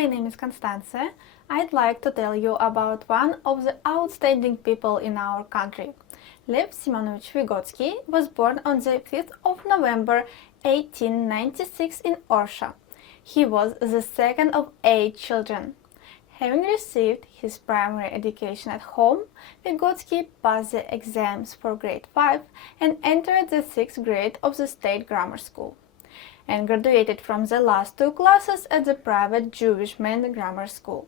my name is Constance. I'd like to tell you about one of the outstanding people in our country. Lev Simonovich Vygotsky was born on the 5th of November 1896 in Orsha. He was the second of 8 children. Having received his primary education at home, Vygotsky passed the exams for grade 5 and entered the 6th grade of the state grammar school, and graduated from the last 2 classes at the private Jewish men's grammar school.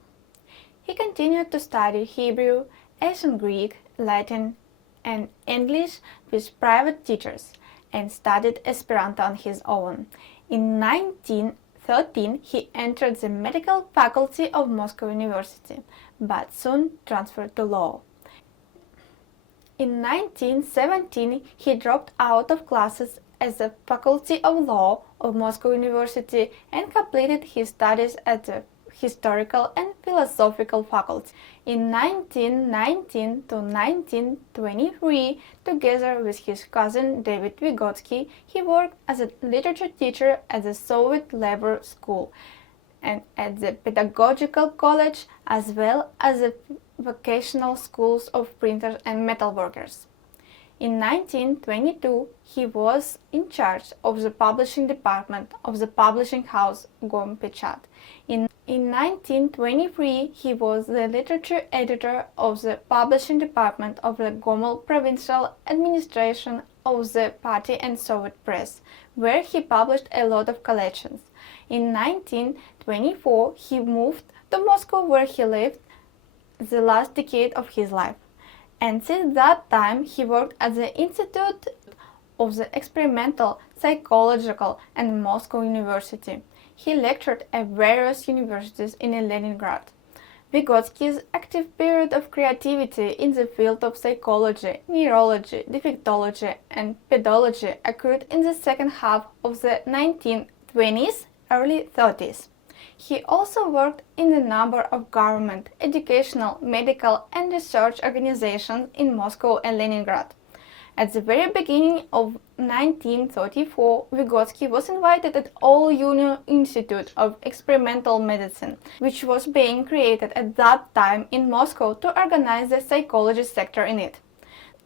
He continued to study Hebrew, ancient Greek, Latin, and English with private teachers, and studied Esperanto on his own. In 1913 he entered the medical faculty of Moscow University, but soon transferred to law. In 1917 he dropped out of classes at the Faculty of Law of Moscow University and completed his studies at the Historical and Philosophical Faculty. In 1919 to 1923, together with his cousin David Vygotsky, he worked as a literature teacher at the Soviet Labor School and at the Pedagogical College, as well as the vocational schools of printers and metalworkers. In 1922, he was in charge of the publishing department of the publishing house Gom Pechat. In 1923, he was the literature editor of the publishing department of the Gomel Provincial Administration of the Party and Soviet Press, where he published a lot of collections. In 1924, he moved to Moscow, where he lived the last decade of his life. And since that time he worked at the Institute of the Experimental, Psychological and Moscow University. He lectured at various universities in Leningrad. Vygotsky's active period of creativity in the field of psychology, neurology, defectology and pedology occurred in the second half of the 1920s, early 30s. He also worked in a number of government, educational, medical and research organizations in Moscow and Leningrad. At the very beginning of 1934, Vygotsky was invited at All-Union Institute of Experimental Medicine, which was being created at that time in Moscow to organize the psychology sector in it.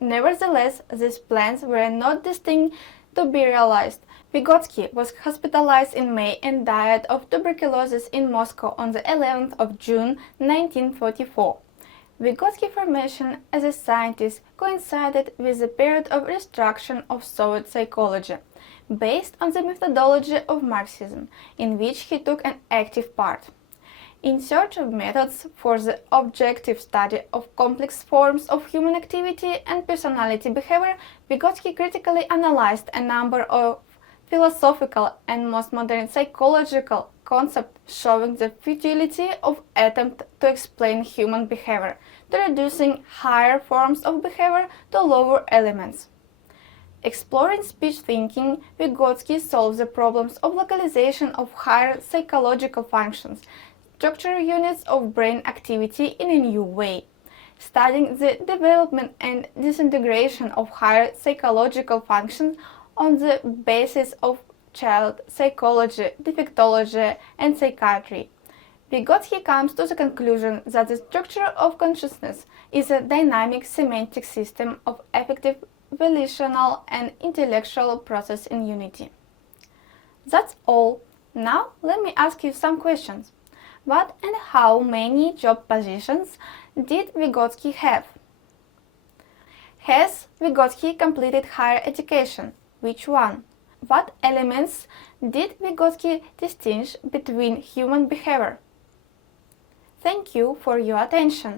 Nevertheless, these plans were not destined to be realized. Vygotsky was hospitalized in May and died of tuberculosis in Moscow on the 11th of June 1944. Vygotsky's formation as a scientist coincided with the period of restructuring of Soviet psychology, based on the methodology of Marxism, in which he took an active part. In search of methods for the objective study of complex forms of human activity and personality behavior, Vygotsky critically analyzed a number of philosophical and most modern psychological concepts, showing the futility of attempt to explain human behavior, to reducing higher forms of behavior to lower elements. Exploring speech thinking, Vygotsky solved the problems of localization of higher psychological functions, structural units of brain activity in a new way. Studying the development and disintegration of higher psychological functions on the basis of child psychology, defectology and psychiatry, Vygotsky comes to the conclusion that the structure of consciousness is a dynamic semantic system of affective, volitional and intellectual process in unity. That's all. Now let me ask you some questions. What and how many job positions did Vygotsky have? Has Vygotsky completed higher education? Which one? What elements did Vygotsky distinguish between human behavior? Thank you for your attention.